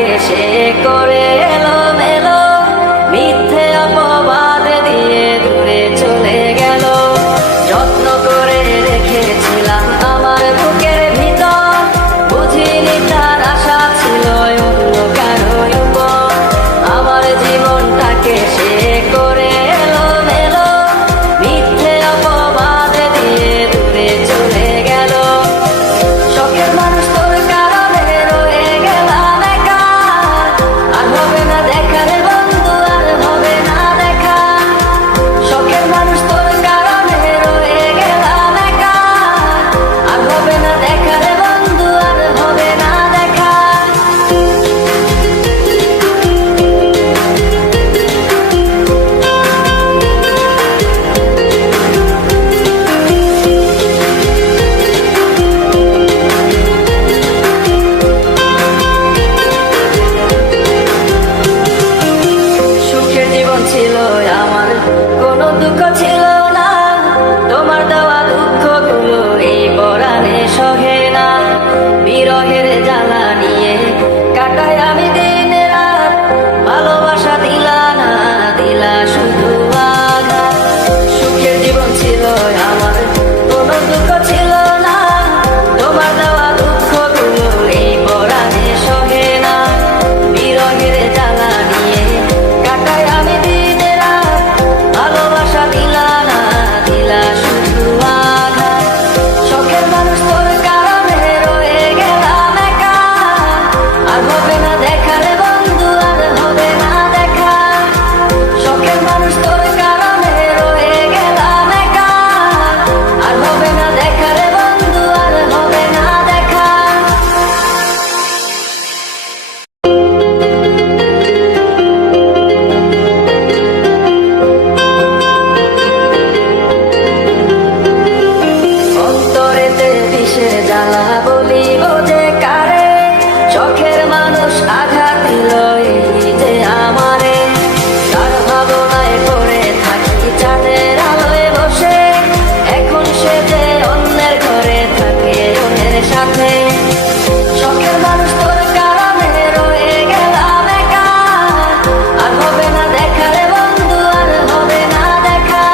জীবনটাকে সে করে এলোমেলো, মিথ্যে অপবাদ দিয়ে দূরে চলে গেল। যত্ন করে রেখেছিলাম আমার বুকের ভিতর, বুঝিনি তার আশা ছিল অন্য কারো উপর। আমার জীবনটাকে সে করে এলোমেলো, মিথ্যে অপবাদ দিয়ে দূরে চলে গেল। শখের মানুষ তোর কারণে রয়ে গেলাম একা, আর হবে না দেখা রে বন্ধু, আর হবে না দেখা। শখের মানুষ তোর কারণে রয়ে গেলাম একা, আর হবে না দেখা রে বন্ধু, আর হবে না দেখা। সুখের জীবন ছিল আমার, কোনো দুঃখ ছিল না। তোমার দেওয়া দুঃখগুলো এই পরাণে সহে না। বিরহের জ্বালা নিয়ে কাটাই আমি দিন রাত, ভালোবাসা দিলা না, দিলা শুধু আঘাত। সুখের জীবন ছিল আমার, কোনো দুঃখ ছিল না। তোমার দেওয়া দুঃখগুলো এই পরাণে সহে না। বিরহের জ্বালা নিয়ে কাটাই আমি দিন রাত, ভালোবাসা দিলা না, দিলা শুধু আঘাত। শখের মানুষ তোর কারণে রয়ে গেলাম একা, আর হবে না দেখা রে বন্ধু, আর হবে না দেখা। শখের মানুষ তোর কারণে রয়ে গেলাম একা, আর হবে না দেখা রে বন্ধু, আর হবে না দেখা। অন্তরেতে বিষের জ্বালা বলিব যে কারে, শখের মানুষ আঘাত দিল এই যে আমারে। তার ভাবনায় পড়ে থাকি চাঁদের আলোয় বসে, এখন সে যে অন্যের ঘরে থাকে অন্যের সাথে। শখের মানুষ তোর কারণে রয়ে গেলাম একা, আর হবে না দেখা রে বন্ধু, আর হবে না দেখা।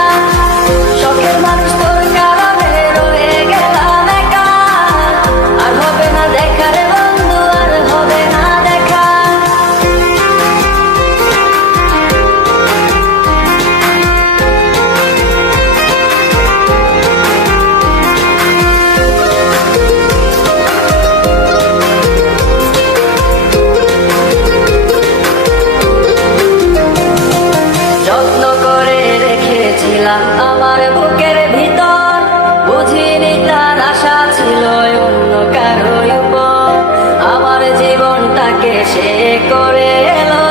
শখের মানুষ তোর কারণে রয়ে গেলাম একা, আর হবে না দেখা রে বন্ধু, আর হবে না দেখা। যত্ন করে রেখেছিলাম আমার বুকের ভিতর, বুঝিনি তার আশা ছিল অন্য কারো উপর। আমার জীবনটাকে সে করে এলো